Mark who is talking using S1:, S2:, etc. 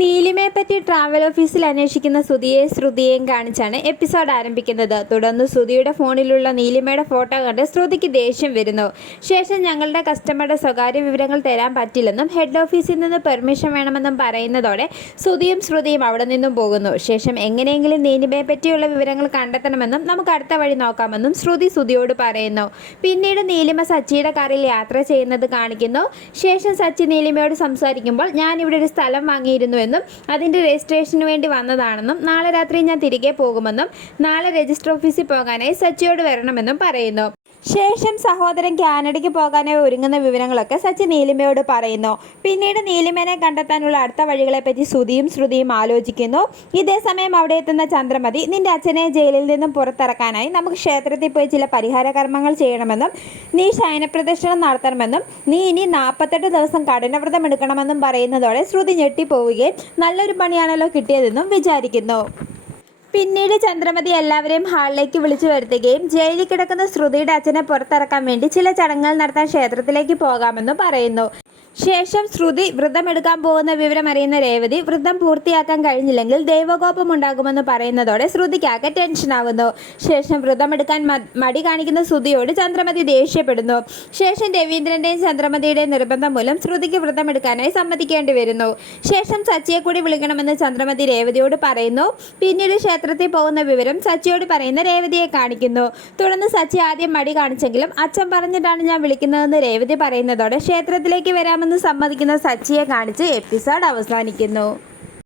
S1: നീലിമയെ പറ്റി ട്രാവൽ ഓഫീസിൽ അന്വേഷിക്കുന്ന സുധിയെ ശ്രുതിയെയും കാണിച്ചാണ് എപ്പിസോഡ് ആരംഭിക്കുന്നത്. തുടർന്ന് സുധിയുടെ ഫോണിലുള്ള നീലിമയുടെ ഫോട്ടോ കണ്ട് ശ്രുതിക്ക് ദേഷ്യം വരുന്നു. ശേഷം ഞങ്ങളുടെ കസ്റ്റമറുടെ സ്വകാര്യ വിവരങ്ങൾ തരാൻ പറ്റില്ലെന്നും ഹെഡ് ഓഫീസിൽ നിന്ന് പെർമിഷൻ വേണമെന്നും പറയുന്നതോടെ സുധിയും ശ്രുതിയും അവിടെ നിന്നും പോകുന്നു. ശേഷം എങ്ങനെയെങ്കിലും നീലിമയെ പറ്റിയുള്ള വിവരങ്ങൾ കണ്ടെത്തണമെന്നും നമുക്ക് അടുത്ത വഴി നോക്കാമെന്നും ശ്രുതി സുധിയോട് പറയുന്നു. പിന്നീട് നീലിമ സച്ചിയുടെ കാറിൽ യാത്ര ചെയ്യുന്നത് കാണിക്കുന്നു. ശേഷം സച്ചി നീലിമയോട് സംസാരിക്കുമ്പോൾ ഞാൻ ഇവിടെ ഒരു സ്ഥലം വാങ്ങിയിരുന്നുവെന്നും അതിന്റെ രജിസ്ട്രേഷന് വേണ്ടി വന്നതാണെന്നും നാളെ രാത്രി ഞാൻ തിരികെ പോകുമെന്നും നാളെ രജിസ്റ്റർ ഓഫീസിൽ പോകാനായി സച്ചിയോട് വരണമെന്നും പറയുന്നു. ശേഷം സഹോദരൻ കാനഡയ്ക്ക് പോകാനായി ഒരുങ്ങുന്ന വിവരങ്ങളൊക്കെ സച്ചിൻ നീലിമയോട് പറയുന്നു. പിന്നീട് നീലിമേനെ കണ്ടെത്താനുള്ള അടുത്ത വഴികളെപ്പറ്റി ശ്രുതിയും ശ്രുതിയും ആലോചിക്കുന്നു. ഇതേസമയം അവിടെ എത്തുന്ന ചന്ദ്രമതി നിന്റെ അച്ഛനെ ജയിലിൽ നിന്നും പുറത്തിറക്കാനായി നമുക്ക് ക്ഷേത്രത്തിൽ പോയി ചില പരിഹാര കർമ്മങ്ങൾ ചെയ്യണമെന്നും നീ ശയനപ്രദർശനം നടത്തണമെന്നും നീ ഇനി നാൽപ്പത്തെട്ട് ദിവസം കഠിനവ്രതം എടുക്കണമെന്നും പറയുന്നതോടെ ശ്രുതി ഞെട്ടിപ്പോവുകയും നല്ലൊരു പണിയാണല്ലോ കിട്ടിയതെന്നും വിചാരിക്കുന്നു. പിന്നീട് ചന്ദ്രമതി എല്ലാവരെയും ഹാളിലേക്ക് വിളിച്ചു വരുത്തുകയും ജയിലിൽ കിടക്കുന്ന ശ്രുതിയുടെ അച്ഛനെ പുറത്തിറക്കാൻ വേണ്ടി ചില ചടങ്ങുകൾ നടത്താൻ ക്ഷേത്രത്തിലേക്ക് പോകാമെന്ന് പറയുന്നു. ശേഷം ശ്രുതി വ്രതമെടുക്കാൻ പോകുന്ന വിവരം അറിയുന്ന രേവതി വ്രതം പൂർത്തിയാക്കാൻ കഴിഞ്ഞില്ലെങ്കിൽ ദൈവകോപം ഉണ്ടാകുമെന്ന് പറയുന്നതോടെ ശ്രുതിക്കാകെ ടെൻഷനാകുന്നു ശേഷം വ്രതമെടുക്കാൻ മടി കാണിക്കുന്ന ശ്രുതിയോട് ചന്ദ്രമതി ദേഷ്യപ്പെടുന്നു. ശേഷം രവീന്ദ്രന്റെയും ചന്ദ്രമതിയുടെയും നിർബന്ധം മൂലം ശ്രുതിക്ക് വ്രതമെടുക്കാനായി സമ്മതിക്കേണ്ടി വരുന്നു. ശേഷം സച്ചിയെ കൂടി വിളിക്കണമെന്ന് ചന്ദ്രമതി രേവതിയോട് പറയുന്നു. പിന്നീട് ക്ഷേത്രത്തിൽ പോകുന്ന വിവരം സച്ചിയോട് പറയുന്ന രേവതിയെ കാണിക്കുന്നു. തുടർന്ന് സച്ചി ആദ്യം മടി കാണിച്ചെങ്കിലും അച്ഛൻ പറഞ്ഞിട്ടാണ് ഞാൻ വിളിക്കുന്നതെന്ന് രേവതി പറയുന്നതോടെ ക്ഷേത്രത്തിലേക്ക് വരാമെന്ന് സമ്മതിക്കുന്ന സച്ചിയെ കാണിച്ച് എപ്പിസോഡ് അവസാനിക്കുന്നു.